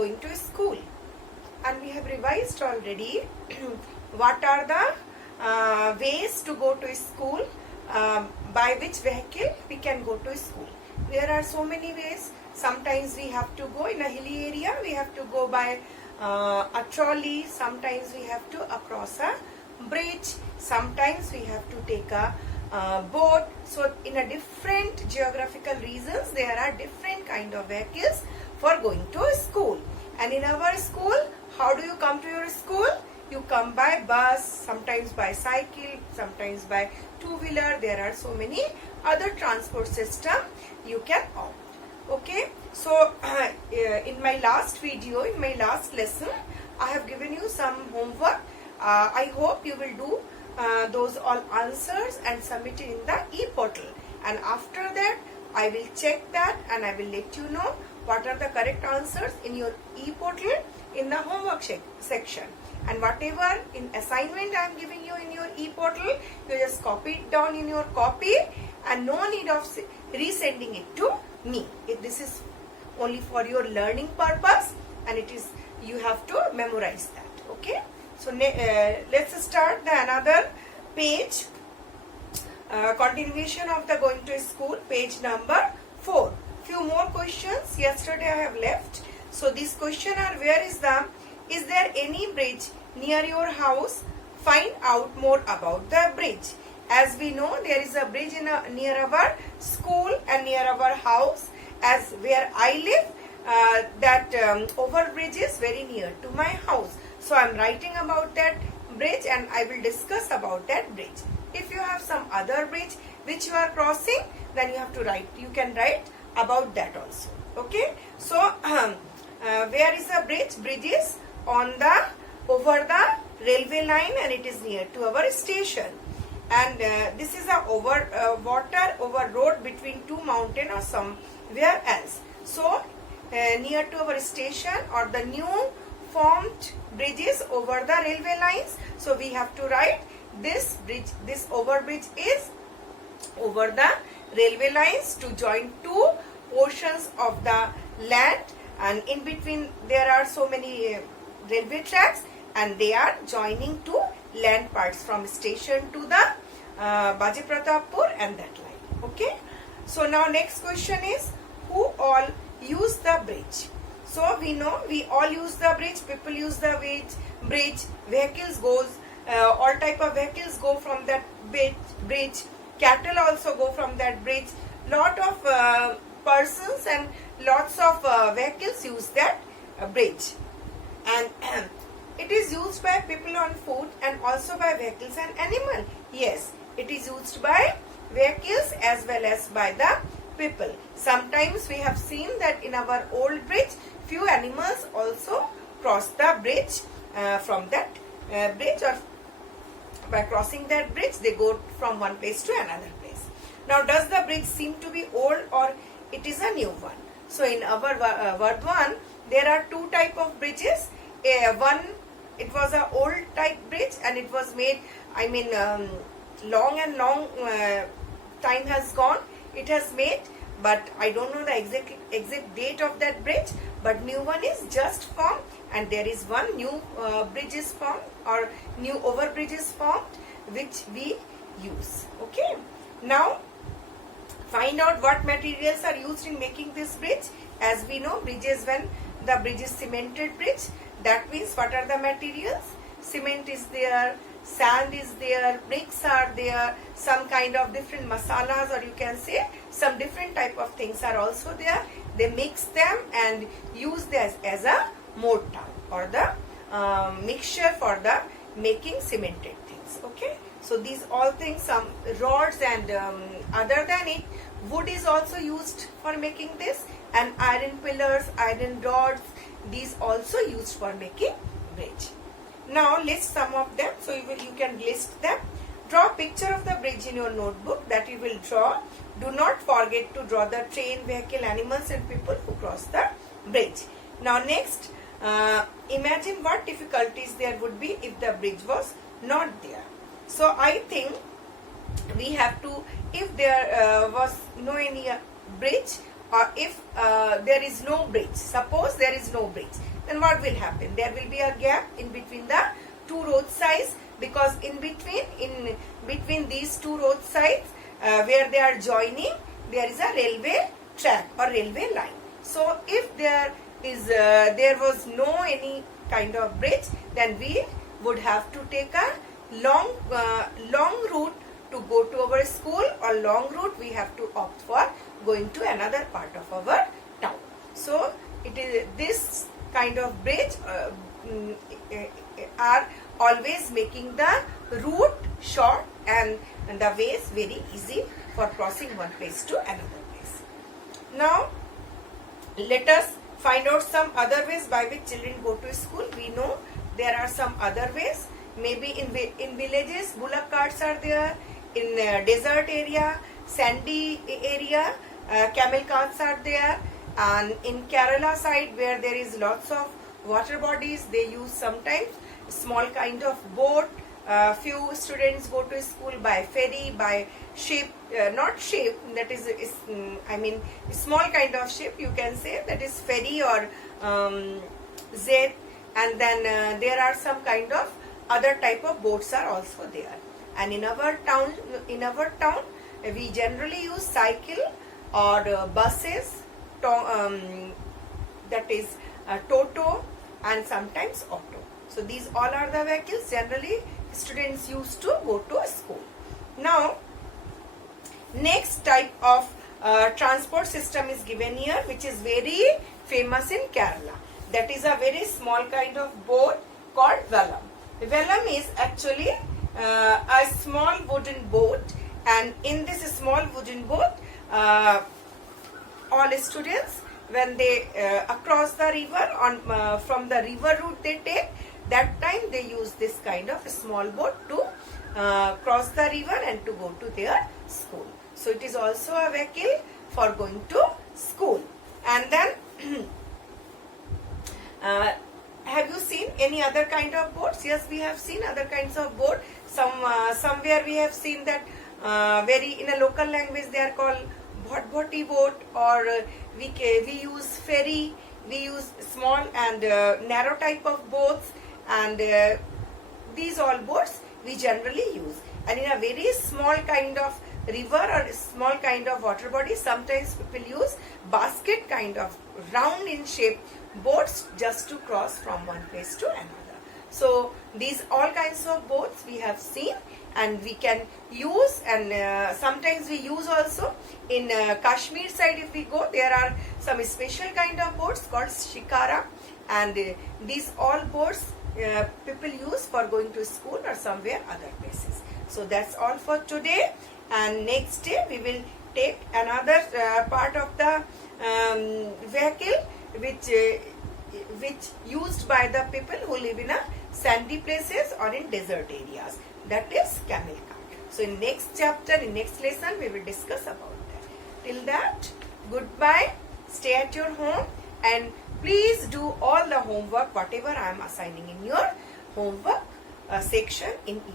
going to school. And we have revised already what are the ways to go to school, by which vehicle we can go to school. There are so many ways. Sometimes we have to go in a hilly area, we have to go by a trolley. Sometimes we have to across a bridge. Sometimes we have to take a boat. So in a different geographical regions, there are different kind of vehicles for going to school. And in our school, how do you come to your school? You come by bus, sometimes by cycle, sometimes by two-wheeler. There are so many other transport system you can opt. Okay, so in my last video, in my last lesson, I have given you some homework. I hope you will do those all answers and submit it in the e-portal. And after that, I will check that and I will let you know what are the correct answers in your e-portal in the homework section. And whatever in assignment I am giving you in your e-portal, you just copy it down in your copy and no need of resending it to me. This is only for your learning purpose and it is, you have to memorize that. Okay. So let's start the another page. Continuation of the going to school, page number 4. Few more questions yesterday I have left. So this question are, where is there any bridge near your house? Find out more about the bridge. As we know, there is a bridge near our school and near our house. As where I live, that overbridge is very near to my house. So I am writing about that bridge and I will discuss about that bridge. If you have some other bridge which you are crossing, then you have to write. You can write about that also. Okay. So where is the bridge? Bridge is on the over the railway line and it is near to our station. And this is a water over road between two mountain or somewhere else. So near to our station or the new formed bridges over the railway lines. So we have to write this bridge, this overbridge is over the railway lines to join two portions of the land, and in between there are so many railway tracks and they are joining two land parts from station to the Baji Pratappur and that line. Okay. So now next question is, who all use the bridge? So we know we all use the bridge. People use the bridge. Vehicles goes. All type of vehicles go from that bridge. Cattle also go from that bridge. Lot of persons and lots of vehicles use that bridge. And it is used by people on foot and also by vehicles and animal. Yes, it is used by vehicles as well as by the people. Sometimes we have seen that in our old bridge, few animals also cross the bridge from that bridge, or by crossing that bridge they go from one place to another place. Now does the bridge seem to be old or it is a new one? So in our Vardwan there are two type of bridges. One, it was a old type bridge and it was made, I mean long time has gone, it has made, but I don't know the exact date of that bridge, but new one is just formed and there is one new bridge is formed or new overbridge is formed which we use. Okay. Now find out what materials are used in making this bridge. As we know, bridges, when the bridge is cemented bridge, that means what are the materials? Cement is there, sand is there, bricks are there, some kind of different masalas, or you can say some different type of things are also there. They mix them and use this as a mortar or the mixture for the making cemented things. Okay. So these all things, some rods and other than it, wood is also used for making this, and iron pillars, iron rods, these also used for making bridge. Now list some of them. So you can list them. Draw a picture of the bridge in your notebook that you will draw. Do not forget to draw the train, vehicle, animals and people who cross the bridge. Now next, imagine what difficulties there would be if the bridge was not there. So I think we have to, if there was no any bridge, or if there is no bridge, suppose there is no bridge, then what will happen? There will be a gap in between the two roadsides, because in between these two roadsides where they are joining, there is a railway track or railway line. So if there was no any kind of bridge, then we would have to take a long route to go to our school, or long route we have to opt for going to another part of our town. So it is this kind of bridge are always making the route short and the ways very easy for crossing one place to another place. Now let us find out some other ways by which children go to school. We know there are some other ways. Maybe in villages, bullock carts are there. In desert area, sandy area, camel carts are there. And in Kerala side, where there is lots of water bodies, they use sometimes small kind of boat. Few students go to school by ferry, by ship, not ship, that is I mean small kind of ship, you can say, that is ferry or jet. And then there are some kind of other type of boats are also there. And in our town we generally use cycle or buses, that is toto, and sometimes auto. So these all are the vehicles generally students used to go to a school. Now next type of transport system is given here, which is very famous in Kerala. That is a very small kind of boat called Vellam. Vellam is actually a small wooden boat, and in this small wooden boat all students, when they across the river on from the river route they take, that time they use this kind of small boat to cross the river and to go to their school. So it is also a vehicle for going to school. And then have you seen any other kind of boats? Yes, we have seen other kinds of boat. Somewhere we have seen that in a local language they are called bhoti boat, or we use ferry, we use small and narrow type of boats, and these all boats we generally use. And in a very small kind of river or small kind of water body, sometimes people use basket kind of round in shape boats just to cross from one place to another. So these all kinds of boats we have seen and we can use, and sometimes we use also in Kashmir side. If we go, there are some special kind of boats called shikara, and these all boats people use for going to school or somewhere other places. So that's all for today, and next day we will take another part of the vehicle which used by the people who live in a sandy places or in desert areas, that is camel cart. So in next chapter, in next lesson, we will discuss about that. Till that, goodbye, stay at your home, and please do all the homework whatever I am assigning in your homework section in evening.